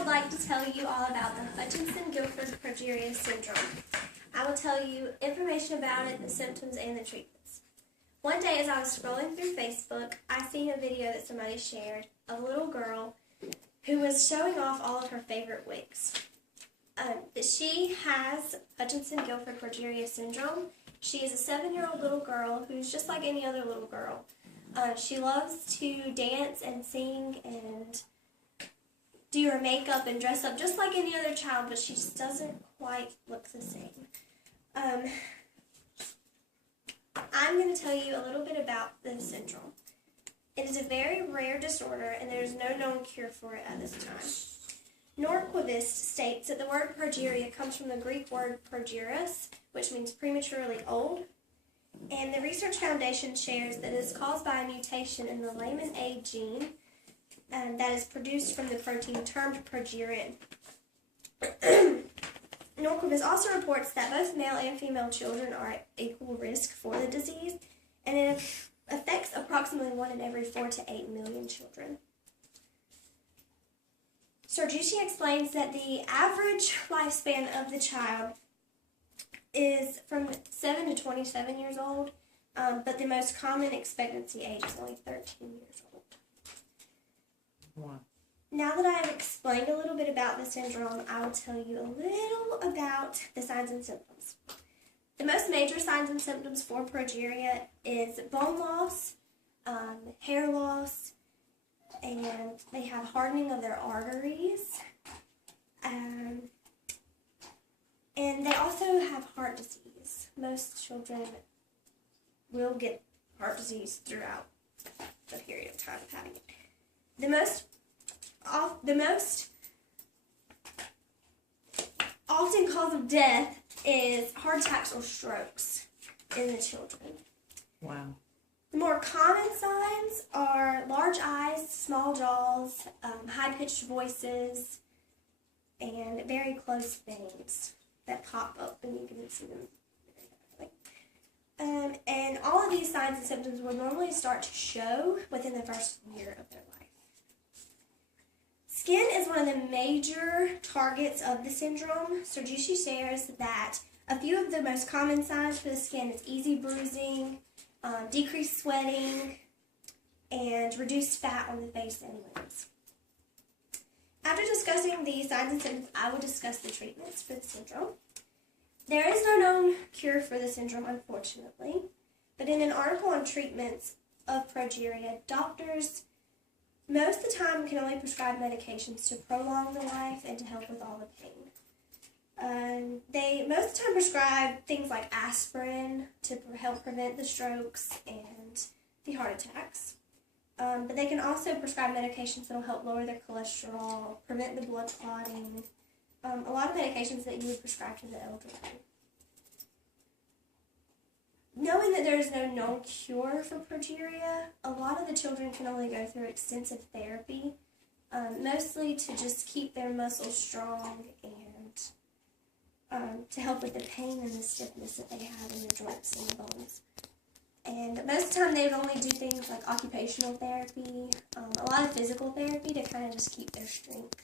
would like to tell you all about the Hutchinson-Gilford Progeria syndrome. I will tell you information about it, the symptoms, and the treatments. One day as I was scrolling through Facebook, I seen a video that somebody shared of a little girl who was showing off all of her favorite wigs. That she has Hutchinson-Gilford Progeria syndrome. She is a 7-year-old little girl who's just like any other little girl. She loves to dance and sing and do her makeup and dress up just like any other child, but she just doesn't quite look the same. I'm going to tell you a little bit about the syndrome. It is a very rare disorder, and there is no known cure for it at this time. Norquist states that the word progeria comes from the Greek word progeros, which means prematurely old, and the Research Foundation shares that it is caused by a mutation in the lamin A gene that is produced from the protein termed progerin. Norquist also reports that both male and female children are at equal risk for the disease, and it affects approximately 1 in every 4 to 8 million children. Sergici explains that the average lifespan of the child is from 7 to 27 years old, but the most common expectancy age is only 13 years old. Wow. Now that I have explained a little bit about the syndrome, I will tell you a little about the signs and symptoms. The most major signs and symptoms for progeria is bone loss, hair loss, and they have hardening of their arteries, and they also have heart disease. Most children will get heart disease throughout the period of time of having it. The most often cause of death is heart attacks or strokes in the children. Wow. The more common signs are large eyes, small jaws, high-pitched voices, and very close veins that pop up and you can see them very badly. And all of these signs and symptoms will normally start to show within the first year of their life. Skin is one of the major targets of the syndrome. Sergici shares that a few of the most common signs for the skin is easy bruising, decreased sweating, and reduced fat on the face and limbs. After discussing the signs and symptoms, I will discuss the treatments for the syndrome. There is no known cure for the syndrome, unfortunately, but in an article on treatments of progeria, doctors most of the time can only prescribe medications to prolong the life and to help with all the pain. They most of the time prescribe things like aspirin to help prevent the strokes and the heart attacks. But they can also prescribe medications that will help lower their cholesterol, prevent the blood clotting, a lot of medications that you would prescribe to the elderly. Knowing that there is no known cure for progeria, a lot of the children can only go through extensive therapy, mostly to just keep their muscles strong and to help with the pain and the stiffness that they have in the joints and the bones. And most of the time they would only do things like occupational therapy, a lot of physical therapy to kind of just keep their strength.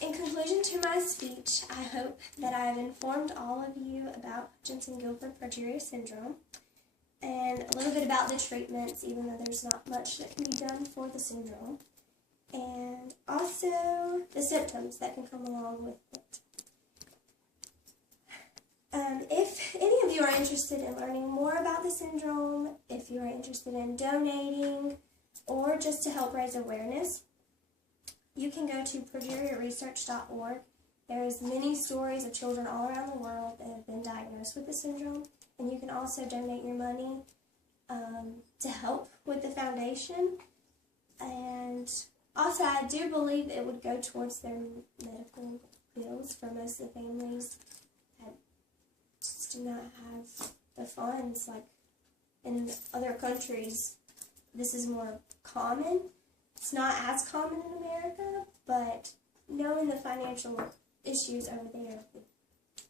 In conclusion to my speech, I hope that I have informed all of you about Hutchinson-Gilford Progeria syndrome and a little bit about the treatments, even though there's not much that can be done for the syndrome, and also the symptoms that can come along with it. If any of you are interested in learning more about the syndrome, if you are interested in donating, or just to help raise awareness, you can go to progeriaresearch.org. There's many stories of children all around the world that have been diagnosed with the syndrome, and you can also donate your money to help with the foundation. And also, I do believe it would go towards their medical bills for most of the families that just do not have the funds. Like in other countries, this is more common. It's not as common in America, but knowing the financial issues over there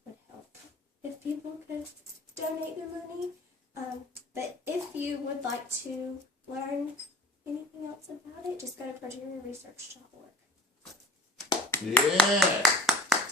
would help if people could donate their money. But if you would like to learn anything else about it, just go to progeriaresearch.org. Yeah.